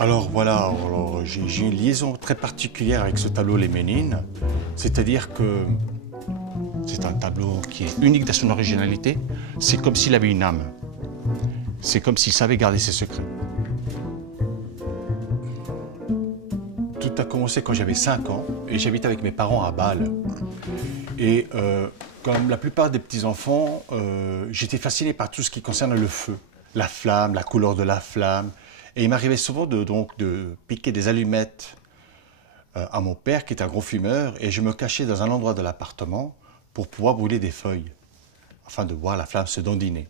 Alors voilà, j'ai une liaison très particulière avec ce tableau Les Ménines, c'est-à-dire que c'est un tableau qui est unique dans son originalité, c'est comme s'il avait une âme, c'est comme s'il savait garder ses secrets. Tout a commencé quand j'avais 5 ans et j'habitais avec mes parents à Bâle. Et comme la plupart des petits-enfants, j'étais fasciné par tout ce qui concerne le feu, la flamme, la couleur de la flamme. Et il m'arrivait souvent de piquer des allumettes à mon père, qui était un gros fumeur, et je me cachais dans un endroit de l'appartement pour pouvoir brûler des feuilles, afin de voir la flamme se dandiner.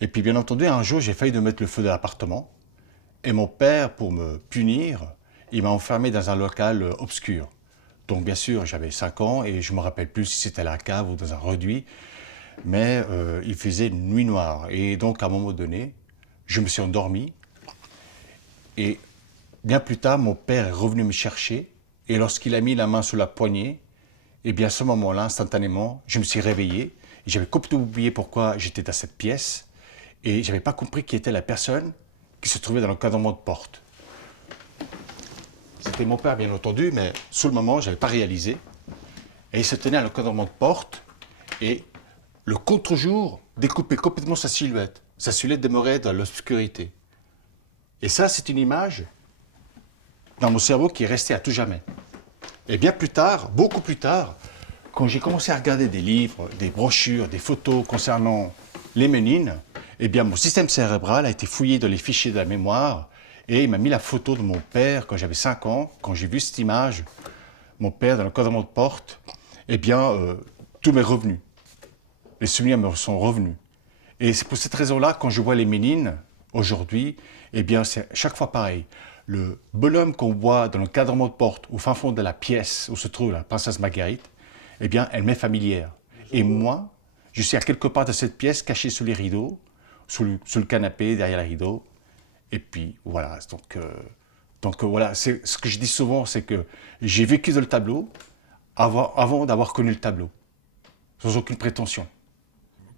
Et puis bien entendu, un jour, j'ai failli de mettre le feu de l'appartement, et mon père, pour me punir, il m'a enfermé dans un local obscur. Donc bien sûr, j'avais 5 ans et je ne me rappelle plus si c'était à la cave ou dans un reduit, mais il faisait nuit noire. Et donc à un moment donné, je me suis endormi. Et bien plus tard, mon père est revenu me chercher. Et lorsqu'il a mis la main sur la poignée, et bien à ce moment-là, instantanément, je me suis réveillé. Et j'avais complètement oublié pourquoi j'étais dans cette pièce. Et je n'avais pas compris qui était la personne qui se trouvait dans l'encadrement de porte. C'était mon père, bien entendu, mais sur le moment, je n'avais pas réalisé. Et il se tenait à l'encadrement de porte. Et le contre-jour découpait complètement sa silhouette. Sa silhouette demeurait dans l'obscurité. Et ça, c'est une image dans mon cerveau qui est restée à tout jamais. Et bien plus tard, beaucoup plus tard, quand j'ai commencé à regarder des livres, des brochures, des photos concernant les Ménines, eh bien mon système cérébral a été fouillé dans les fichiers de la mémoire et il m'a mis la photo de mon père quand j'avais 5 ans. Quand j'ai vu cette image, mon père dans l'encadrement de porte, eh bien tout m'est revenu. Les souvenirs me sont revenus. Et c'est pour cette raison-là, quand je vois les Ménines, aujourd'hui, eh bien, c'est chaque fois pareil. Le bonhomme qu'on voit dans l'encadrement de porte, au fin fond de la pièce où se trouve la princesse Marguerite, eh bien, elle m'est familière. Et moi, je suis à quelque part de cette pièce, caché sous les rideaux, sous le canapé, derrière les rideaux. Et puis, voilà. Donc voilà, ce que je dis souvent, c'est que j'ai vécu dans le tableau avant d'avoir connu le tableau, sans aucune prétention.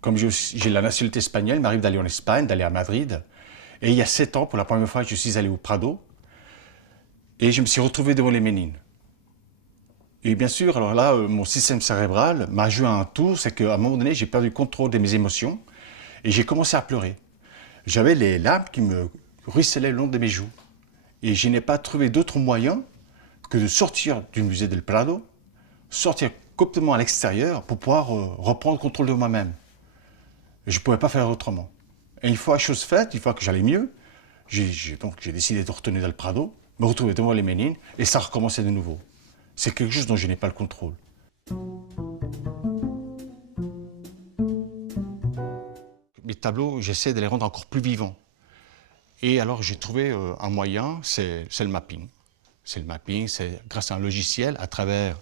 Comme j'ai la nationalité espagnole, il m'arrive d'aller en Espagne, d'aller à Madrid. Et il y a 7 ans, pour la première fois, je suis allé au Prado. Et je me suis retrouvé devant les Ménines. Et bien sûr, alors là, mon système cérébral m'a joué un tour, c'est qu'à un moment donné, j'ai perdu le contrôle de mes émotions. Et j'ai commencé à pleurer. J'avais les larmes qui me ruisselaient le long de mes joues. Et je n'ai pas trouvé d'autre moyen que de sortir du musée del Prado, sortir complètement à l'extérieur pour pouvoir reprendre le contrôle de moi-même. Je ne pouvais pas faire autrement. Et une fois chose faite, une fois que j'allais mieux, j'ai décidé de retourner dans le Prado, me retrouver devant les Ménines, et ça recommençait de nouveau. C'est quelque chose dont je n'ai pas le contrôle. Mes tableaux, j'essaie de les rendre encore plus vivants. Et alors j'ai trouvé un moyen, c'est le mapping. C'est le mapping, c'est grâce à un logiciel, à travers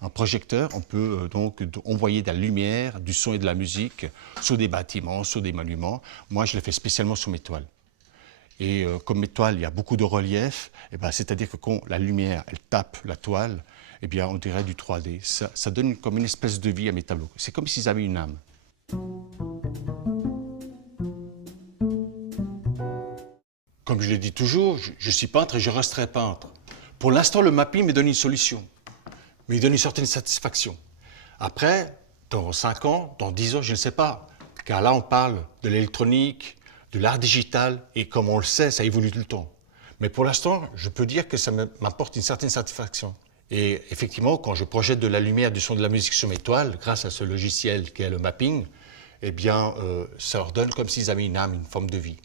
un projecteur, on peut donc envoyer de la lumière, du son et de la musique sur des bâtiments, sur des monuments. Moi, je le fais spécialement sur mes toiles. Et comme mes toiles, il y a beaucoup de relief, c'est-à-dire que quand la lumière, elle tape la toile, eh bien, on dirait du 3D. Ça donne comme une espèce de vie à mes tableaux. C'est comme s'ils avaient une âme. Comme je le dis toujours, je suis peintre et je resterai peintre. Pour l'instant, le mapping me donne une solution, mais il donne une certaine satisfaction. Après, dans 5 ans, dans 10 ans, je ne sais pas, car là, on parle de l'électronique, de l'art digital, et comme on le sait, ça évolue tout le temps. Mais pour l'instant, je peux dire que ça m'apporte une certaine satisfaction. Et effectivement, quand je projette de la lumière, du son, de la musique sur mes toiles, grâce à ce logiciel qui est le mapping, eh bien, ça leur donne comme s'ils avaient une âme, une forme de vie.